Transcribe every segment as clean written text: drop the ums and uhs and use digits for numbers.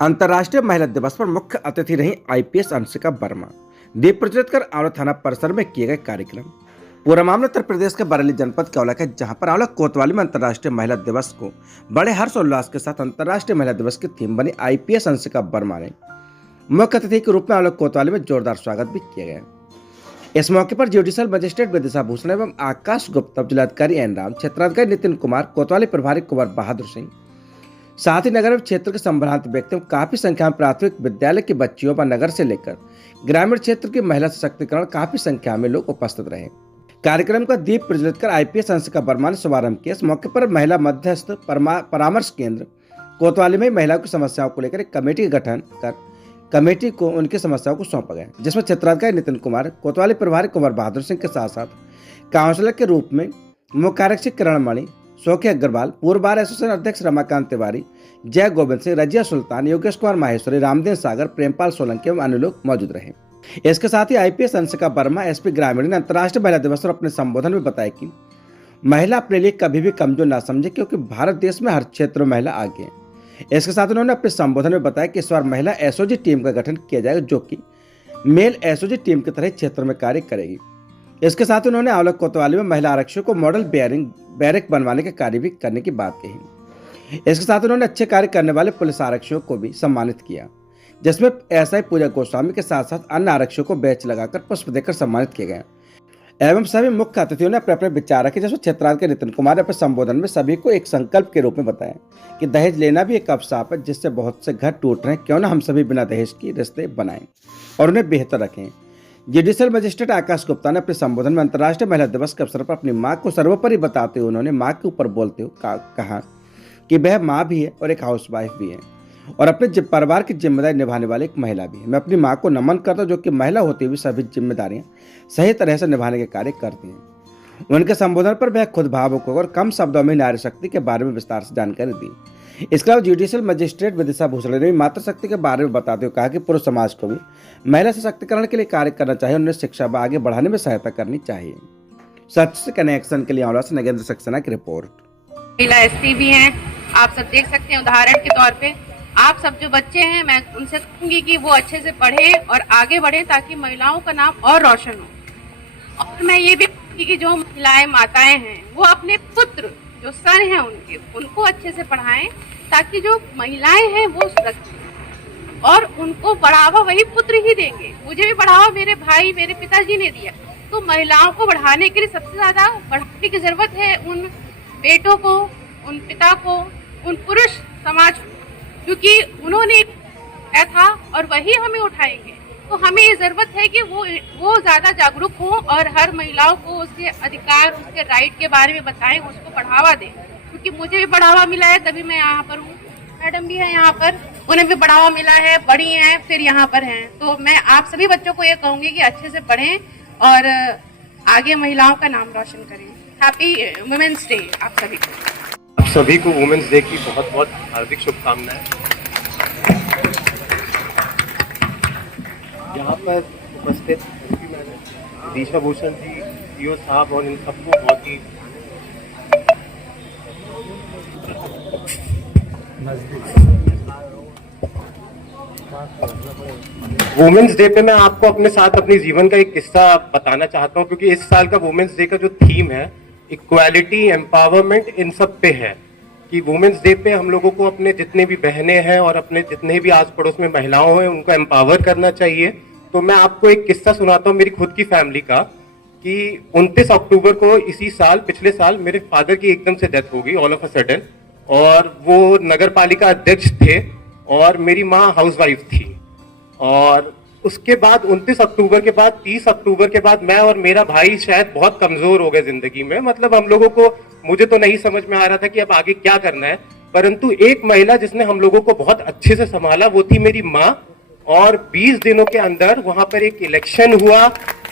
अंतर्राष्ट्रीय महिला दिवस पर मुख्य अतिथि रही आईपीएस अंशिका वर्मा। दीप प्रज्वलित कर आंवला थाना परिसर में किए गए कार्यक्रम। पूरा मामला उत्तर प्रदेश के बरेली जनपद के औला का, जहां पर आंवला कोतवाली में अंतर्राष्ट्रीय महिला दिवस को बड़े हर्षोल्लास के साथ अंतर्राष्ट्रीय महिला दिवस की थीम बनी आईपीएस अंशिका वर्मा ने मुख्य अतिथि के रूप में आंवला कोतवाली में जोरदार स्वागत भी किया गया। इस मौके पर जुडिशियल मजिस्ट्रेट विदिशा भूषण एवं आकाश गुप्ता, जिलाधिकारी एन राम, क्षेत्राधिकारी नितिन कुमार, कोतवाली प्रभारी कुंवर बहादुर सिंह, साथ ही नगर क्षेत्र के संभ्रांत व्यक्तियों, काफी संख्या में प्राथमिक विद्यालय की बच्चियों व नगर से लेकर ग्रामीण क्षेत्र की महिला सशक्तिकरण काफी संख्या में लोग उपस्थित रहे। कार्यक्रम का दीप प्रज्वलित कर आईपीएस अंशिका वर्मा ने शुभारंभ किया। इस मौके पर महिला मध्यस्थ परामर्श केंद्र कोतवाली में महिलाओं की समस्याओं को लेकर एक कमेटी का गठन कर कमेटी को उनकी समस्याओं को सौंपा गया, जिसमें क्षेत्राधिकारी नितिन कुमार, कोतवाली प्रभारी कुंवर बहादुर सिंह के साथ साथ काउंसलर के रूप में मुख्य आरक्षक किरण मणि, शोकी अग्रवाल, पूर्व बार एसोसिएशन अध्यक्ष रमाकांत तिवारी, जय गोविंद सिंह, रजिया सुल्तान, योगेश कुमार माहेश्वरी, रामदेव सागर, प्रेमपाल सोलंकी एवं अन्य लोग मौजूद रहे। इसके साथ ही आईपीएस अंशिका वर्मा एसपी ग्रामीण ने अंतर्राष्ट्रीय महिला दिवस पर अपने संबोधन में बताया कि महिला अपने लिए कभी भी कमजोर ना समझे, क्योंकि भारत देश में हर क्षेत्र में महिला आगे है। इसके साथ उन्होंने अपने संबोधन में बताया कि इस बार महिला एसओजी टीम का गठन किया जाएगा, जो कि मेल एसओजी टीम की तरह क्षेत्र में कार्य करेगी। इसके साथ उन्होंने आंवला कोतवाली में महिला आरक्षकों को मॉडल बैरक बनवाने के कार्य भी करने की बात कही। इसके साथ उन्होंने अच्छे कार्य करने वाले पुलिस आरक्षकों को भी सम्मानित किया, जिसमें एसआई पूजा गोस्वामी के साथ साथ अन्य आरक्षकों को बैच लगाकर पुष्प देकर सम्मानित किए गए एवं सभी मुख्य अतिथियों ने अपने अपने विचार रखे। जिसमें क्षेत्राधिकारी नितिन कुमार ने अपने संबोधन में सभी को एक संकल्प के रूप में बताया कि दहेज लेना भी एक अभिशाप है, जिससे बहुत से घर टूट रहे हैं। क्यों न हम सभी बिना दहेज की रिश्ते बनाएं और उन्हें बेहतर रखें। जुडिशियल मजिस्ट्रेट आकाश गुप्ता ने अपने संबोधन में अंतर्राष्ट्रीय महिला दिवस के अवसर पर अपनी मां को सर्वोपरि बताते हुए उन्होंने मां के ऊपर बोलते हुए कहा कि वह मां भी है और एक हाउसवाइफ भी है और अपने परिवार की जिम्मेदारी निभाने वाली एक महिला भी है। मैं अपनी मां को नमन करता हूं, जो कि महिला होती हुई सभी जिम्मेदारियां सही तरह से निभाने के कार्य करती हैं। उनके संबोधन पर वह खुद भावुक होकर कम शब्दों में नारी शक्ति के बारे में विस्तार से जानकारी दी। इसके अलावा जुडिशियल मजिस्ट्रेट विदिशा भूषण ने भी मातृशक्ति के बारे में बताते हुए कहा कि पुरुष समाज को भी महिला सशक्तिकरण के लिए कार्य करना चाहिए, उन्हें शिक्षा व आगे बढ़ाने में सहायता करनी चाहिए। सच से कनेक्शन के लिए आंवला से नगेंद्र सक्सेना की रिपोर्ट। महिला एसपी भी हैं, आप सब देख सकते हैं। उदाहरण के तौर पे आप सब जो बच्चे हैं, मैं उनसे कहूंगी कि वो अच्छे से पढ़ें और आगे बढ़ें, ताकि महिलाओं का नाम और रोशन हो। और मैं ये भी कहूंगी कि जो महिलाएं माताएं हैं, वो अपने पुत्र जो सन हैं उनको अच्छे से पढ़ाएं, ताकि जो महिलाएं हैं वो सुरक्षित, और उनको बढ़ावा वही पुत्र ही देंगे। मुझे भी बढ़ावा मेरे भाई, मेरे पिताजी ने दिया। तो महिलाओं को बढ़ाने के लिए सबसे ज्यादा बढ़ाने की जरूरत है उन बेटों को, उन पिता को, उन पुरुष समाज को, क्योंकि उन्होंने किया था और वही हमें उठाएंगे। तो हमें ये जरूरत है कि वो ज्यादा जागरूक हों और हर महिलाओं को उसके अधिकार, उसके राइट के बारे में बताएं, उसको बढ़ावा दें। क्योंकि मुझे भी बढ़ावा मिला है, तभी मैं यहाँ पर हूँ। मैडम भी है यहाँ पर, उन्हें भी बढ़ावा मिला है, बड़ी हैं, फिर यहाँ पर हैं। तो मैं आप सभी बच्चों को ये कहूँगी कि अच्छे से पढ़ें और आगे महिलाओं का नाम रोशन करें। हैप्पी वुमेन्स डे आप सभी को। आप सभी को वुमेन्स डे की बहुत बहुत हार्दिक शुभकामनाएं। यहाँ पर उपस्थित विदिशा भूषण जी, सीओ साहब और इन सबको बहुत ही वुमेन्स डे पे मैं आपको अपने साथ अपने जीवन का एक किस्सा बताना चाहता हूँ, क्योंकि इस साल का वुमेन्स डे का जो थीम है इक्वालिटी, एम्पावरमेंट, इन सब पे है। कि वुमेन्स डे पे हम लोगों को अपने जितने भी बहनें हैं और अपने जितने भी आस पड़ोस में महिलाओं हैं उनको एम्पावर करना चाहिए। तो मैं आपको एक किस्सा सुनाता हूँ मेरी खुद की फैमिली का, कि 29 अक्टूबर को इसी साल, पिछले साल, मेरे फादर की एकदम से डेथ हो गई ऑल ऑफ अ सडन। और वो नगर पालिका अध्यक्ष थे और मेरी माँ हाउसवाइफ थी। और उसके बाद 29 अक्टूबर के बाद 30 अक्टूबर के बाद मैं और मेरा भाई शायद बहुत कमजोर हो गए जिंदगी में। मतलब हम लोगों को, मुझे तो नहीं समझ में आ रहा था कि अब आगे क्या करना है, परंतु एक महिला जिसने हम लोगों को बहुत अच्छे से संभाला वो थी मेरी माँ। और 20 दिनों के अंदर वहां पर एक इलेक्शन हुआ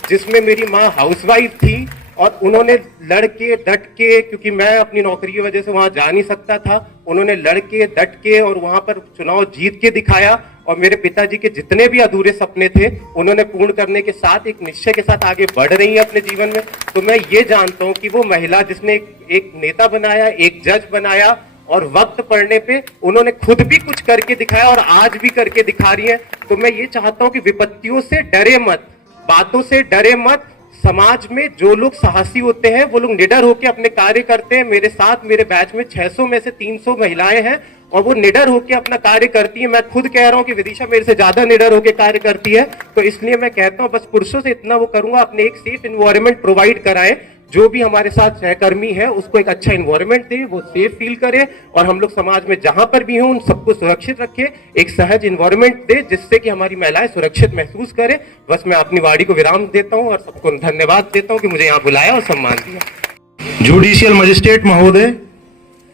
जिसमें मेरी माँ हाउसवाइफ थी और उन्होंने लड़के डट के, क्योंकि मैं अपनी नौकरी की वजह से वहां जा नहीं सकता था, उन्होंने लड़के डट के और वहां पर चुनाव जीत के दिखाया। और मेरे पिताजी के जितने भी अधूरे सपने थे उन्होंने पूर्ण करने के साथ एक निश्चय के साथ आगे बढ़ रही है अपने जीवन में। तो मैं ये जानता हूं कि वो महिला जिसने एक नेता बनाया, एक जज बनाया और वक्त पड़ने पे उन्होंने खुद भी कुछ करके दिखाया और आज भी करके दिखा रही है। तो मैं ये चाहता हूं कि विपत्तियों से डरे मत, बातों से डरे मत। समाज में जो लोग साहसी होते हैं वो लोग निडर होकर अपने कार्य करते हैं। मेरे साथ मेरे बैच में 600 में से 300 महिलाएं हैं और वो निडर होकर अपना कार्य करती है। मैं खुद कह रहा हूं कि विदिशा मेरे से ज्यादा निडर होकर कार्य करती है। तो इसलिए मैं कहता हूं बस पुरुषों से इतना वो करूंगा, अपने एक सेफ इन्वायरमेंट प्रोवाइड कराएं। जो भी हमारे साथ सहकर्मी है उसको एक अच्छा इन्वायरमेंट दे, वो सेफ फील करे और हम लोग समाज में जहां पर भी हों उन सबको सुरक्षित रखे, एक सहज इन्वायरमेंट दे जिससे कि हमारी महिलाएं सुरक्षित महसूस करें। बस मैं अपनी वाणी को विराम देता हूं और सबको धन्यवाद देता हूं कि मुझे यहाँ बुलाया और सम्मान दिया। जुडिशियल मजिस्ट्रेट महोदय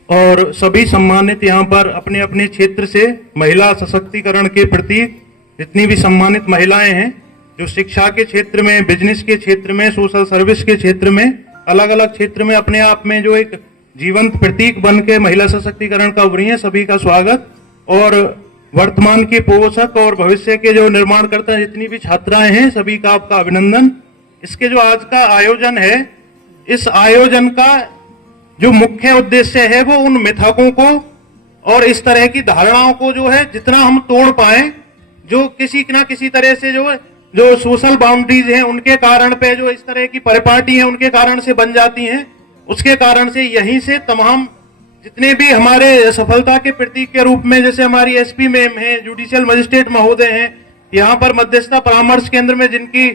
और सभी सम्मानित यहाँ पर अपने अपने क्षेत्र से महिला सशक्तिकरण के प्रति जितनी भी सम्मानित महिलाएं हैं, जो शिक्षा के क्षेत्र में, बिजनेस के क्षेत्र में, सोशल सर्विस के क्षेत्र में, अलग अलग क्षेत्र में अपने आप में जो एक जीवंत प्रतीक बन के महिला सशक्तिकरण का उभरी है, सभी का स्वागत। और वर्तमान के पोषक और भविष्य के जो निर्माणकर्ता जितनी भी छात्राएं हैं, सभी का आपका अभिनंदन। इसके जो आज का आयोजन है, इस आयोजन का जो मुख्य उद्देश्य है वो उन मिथकों को और इस तरह की धारणाओं को जो है जितना हम तोड़ पाए, जो किसी ना किसी तरह से जो सोशल बाउंड्रीज हैं उनके कारण पे, जो इस तरह की परिपाटी है उनके कारण से बन जाती हैं, उसके कारण से यहीं से तमाम जितने भी हमारे सफलता के प्रतीक के रूप में, जैसे हमारी एसपी मैम है, जुडिशियल मजिस्ट्रेट महोदय हैं, यहाँ पर मध्यस्थता परामर्श केंद्र में जिनकी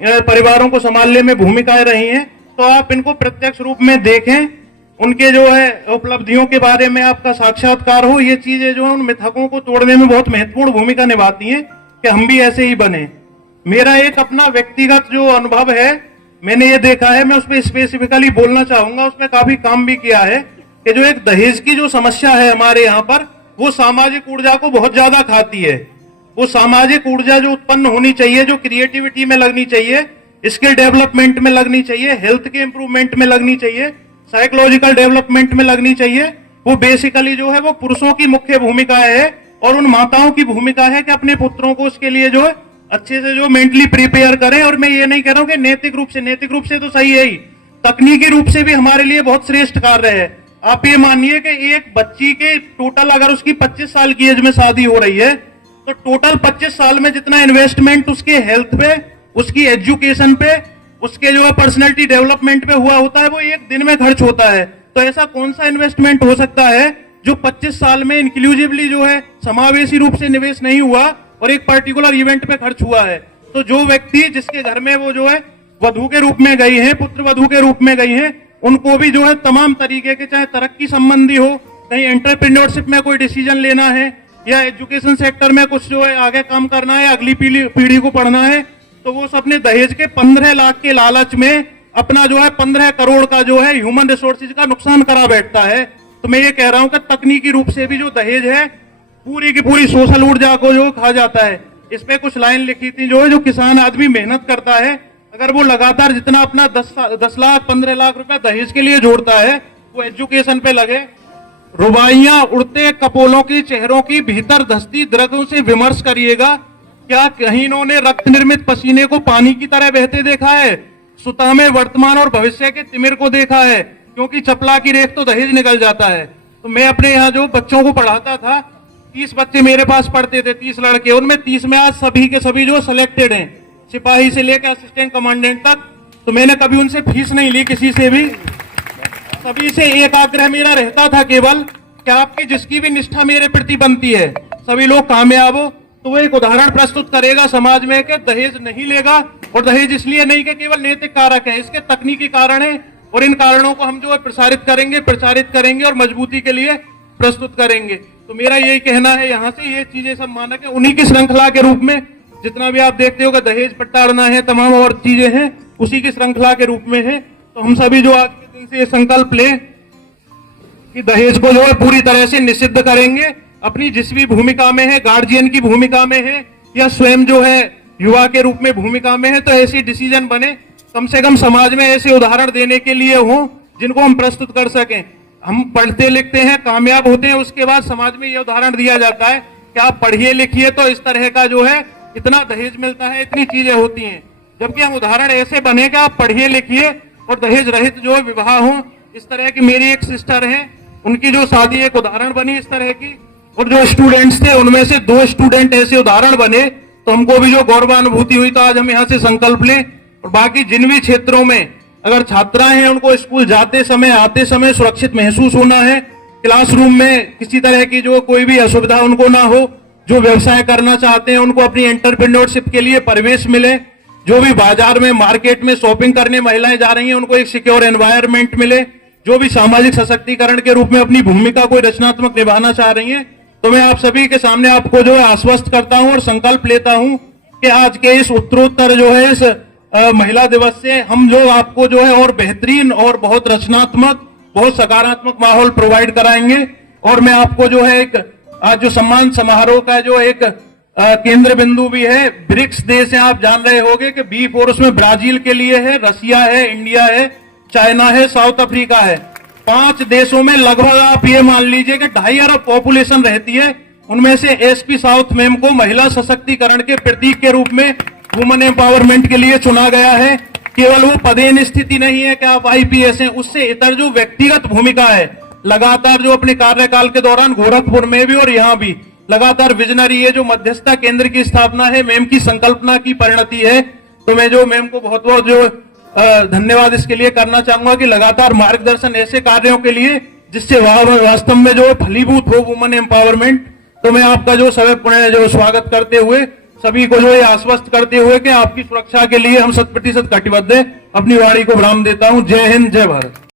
परिवारों को संभालने में भूमिकाएं रही हैं, तो आप इनको प्रत्यक्ष रूप में देखें, उनके जो है उपलब्धियों के बारे में आपका साक्षात्कार हो। ये चीजें जो है उन मिथकों को तोड़ने में बहुत महत्वपूर्ण भूमिका निभाती हैं कि हम भी ऐसे ही बने। मेरा एक अपना व्यक्तिगत जो अनुभव है, मैंने ये देखा है, मैं उसमें स्पेसिफिकली बोलना चाहूंगा, उसमें काफी काम भी किया है कि जो एक दहेज की जो समस्या है हमारे यहाँ पर, वो सामाजिक ऊर्जा को बहुत ज्यादा खाती है। वो सामाजिक ऊर्जा जो उत्पन्न होनी चाहिए, जो क्रिएटिविटी में लगनी चाहिए, स्किल डेवलपमेंट में लगनी चाहिए, हेल्थ के इंप्रूवमेंट में लगनी चाहिए, साइकोलॉजिकल डेवलपमेंट में लगनी चाहिए, वो बेसिकली जो है वो पुरुषों की मुख्य भूमिका है और उन माताओं की भूमिका है कि अपने पुत्रों को उसके लिए जो है अच्छे से जो मेंटली प्रिपेयर करें। और मैं ये नहीं कह रहा हूं कि नैतिक रूप से तो सही है ही, तकनीकी रूप से भी हमारे लिए बहुत श्रेष्ठ कार्य है। आप ये मानिए कि एक बच्ची के टोटल अगर उसकी 25 साल की एज में शादी हो रही है, तो टोटल 25 साल में जितना इन्वेस्टमेंट उसके हेल्थ पे, उसकी एजुकेशन पे, उसके जो है पर्सनैलिटी डेवलपमेंट पे हुआ होता है, वो एक दिन में खर्च होता है। तो ऐसा कौन सा इन्वेस्टमेंट हो सकता है जो 25 साल में इंक्लूसिवली जो है समावेशी रूप से निवेश नहीं हुआ और एक पर्टिकुलर इवेंट पे खर्च हुआ है। तो जो व्यक्ति जिसके घर में वो जो है वधू के रूप में गई है, पुत्र वधू के रूप में गई है, उनको भी जो है तमाम तरीके के, चाहे तरक्की संबंधी हो, कहीं एंटरप्रेन्योरशिप में कोई डिसीजन लेना है, या एजुकेशन सेक्टर में कुछ जो है आगे काम करना है, अगली पीढ़ी को पढ़ना है, तो वो अपने दहेज के 15 लाख के लालच में अपना जो है 15 करोड़ का जो है ह्यूमन रिसोर्सेज का नुकसान करा बैठता है। तो मैं ये कह रहा हूं कि तकनीकी रूप से भी जो दहेज है पूरी की पूरी सोशल ऊर्जा को जो खा जाता है। इस पे कुछ लाइन लिखी थी, जो है जो किसान आदमी मेहनत करता है, अगर वो लगातार जितना अपना 10 लाख 15 लाख रुपए दहेज के लिए जोड़ता है, वो एजुकेशन पे लगे। रुबाइयां उड़ते कपोलों की, चेहरों की भीतर धसती दर्दों से विमर्श करिएगा, क्या कहीं इन्होंने रक्त निर्मित पसीने को पानी की तरह बहते देखा है? सुता में वर्तमान और भविष्य के तिमिर को देखा है, क्योंकि चपला की रेख तो दहेज निकल जाता है। तो मैं अपने यहाँ जो बच्चों को पढ़ाता था, 30 बच्चे मेरे पास पढ़ते थे, 30 लड़के, उनमें 30 में आज सभी के सभी जो सिलेक्टेड हैं, सिपाही से लेकर असिस्टेंट कमांडेंट तक। तो मैंने कभी उनसे फीस नहीं ली किसी से भी। सभी से एक आग्रह मेरा रहता था केवल कि आपकी जिसकी भी निष्ठा मेरे प्रति बनती है, सभी लोग कामयाब हो। तो वो एक उदाहरण प्रस्तुत करेगा समाज में कि दहेज नहीं लेगा, और दहेज इसलिए नहीं कि केवल नैतिक कारक है, इसके तकनीकी कारण है, और इन कारणों को हम जो है प्रचारित करेंगे और मजबूती के लिए प्रस्तुत करेंगे। तो मेरा यही कहना है, यहाँ से ये चीजें सब मानक है, उन्हीं की श्रृंखला के रूप में जितना भी आप देखते हो कि दहेज प्रताड़ना है, तमाम और चीजें हैं, उसी की श्रृंखला के रूप में है। तो हम सभी जो आज के दिन से ये संकल्प लें कि दहेज को जो है पूरी तरह से निषिद्ध करेंगे। अपनी जिस भी भूमिका में है, गार्जियन की भूमिका में है या स्वयं जो है युवा के रूप में भूमिका में है, तो ऐसी डिसीजन बने, कम से कम समाज में ऐसे उदाहरण देने के लिए हो जिनको हम प्रस्तुत कर सकें। हम पढ़ते लिखते हैं, कामयाब होते हैं, उसके बाद समाज में ये उदाहरण दिया जाता है कि आप पढ़िए लिखिए तो इस तरह का जो है इतना दहेज मिलता है, इतनी चीजें होती हैं। जबकि हम उदाहरण ऐसे बने कि आप पढ़िए लिखिए और दहेज रहित जो विवाह हो। इस तरह की मेरी एक सिस्टर है, उनकी जो शादी एक उदाहरण बनी इस तरह की, और जो स्टूडेंट्स थे उनमें से 2 स्टूडेंट ऐसे उदाहरण बने, तो हमको भी जो गौरवानुभूति हुई, तो आज हम यहाँ से संकल्प लें। और बाकी जिन भी क्षेत्रों में अगर छात्राएं हैं उनको स्कूल जाते समय आते समय सुरक्षित महसूस होना है, क्लासरूम में किसी तरह की जो कोई भी असुविधा उनको ना हो, जो व्यवसाय करना चाहते हैं उनको अपनी एंटरप्रेन्योरशिप के लिए परिवेश मिले, जो भी बाजार में मार्केट में शॉपिंग करने महिलाएं जा रही हैं उनको एक सिक्योर एनवायरनमेंट मिले, जो भी सामाजिक सशक्तिकरण के रूप में अपनी भूमिका कोई रचनात्मक निभाना चाह रही हैं, तो मैं आप सभी के सामने आपको जो है आश्वस्त करता हूं और संकल्प लेता हूं कि आज के इस उत्तरोत्तर जो है इस महिला दिवस से हम जो आपको जो है और बेहतरीन और बहुत रचनात्मक, बहुत सकारात्मक माहौल प्रोवाइड कराएंगे। और मैं आपको जो है एक आज जो सम्मान समारोह का जो एक केंद्र बिंदु भी है, ब्रिक्स देश है, आप जान रहे होंगे कि B4 उसमें ब्राजील के लिए है, रसिया है, इंडिया है, चाइना है, साउथ अफ्रीका है। 5 देशों में लगभग आप ये मान लीजिए कि 2.5 अरब पॉपुलेशन रहती है। उनमें से एसपी साउथ मैम को महिला सशक्तिकरण के प्रतीक के रूप में वुमेन एम्पावरमेंट के लिए चुना गया है। केवल वो पदेन स्थिति नहीं है कि आप IPS हैं, उससे इतर जो व्यक्तिगत भूमिका है, लगातार जो अपने कार्यकाल के दौरान गोरखपुर में भी और यहाँ भी लगातार विजनरी है, जो मध्यस्थता केंद्र की स्थापना है, मैम की संकल्पना की परिणति है। तो मैं जो मैम को बहुत बहुत जो धन्यवाद इसके लिए करना चाहूंगा कि लगातार मार्गदर्शन ऐसे कार्यों के लिए जिससे वास्तव में जो फलीभूत हो वुमेन एम्पावरमेंट। तो मैं आपका जो सभी जो स्वागत करते हुए सभी को जो ये आश्वस्त करते हुए कि आपकी सुरक्षा के लिए हम 100% कटिबद्ध है, अपनी वाणी को विराम देता हूं। जय हिंद, जय भारत।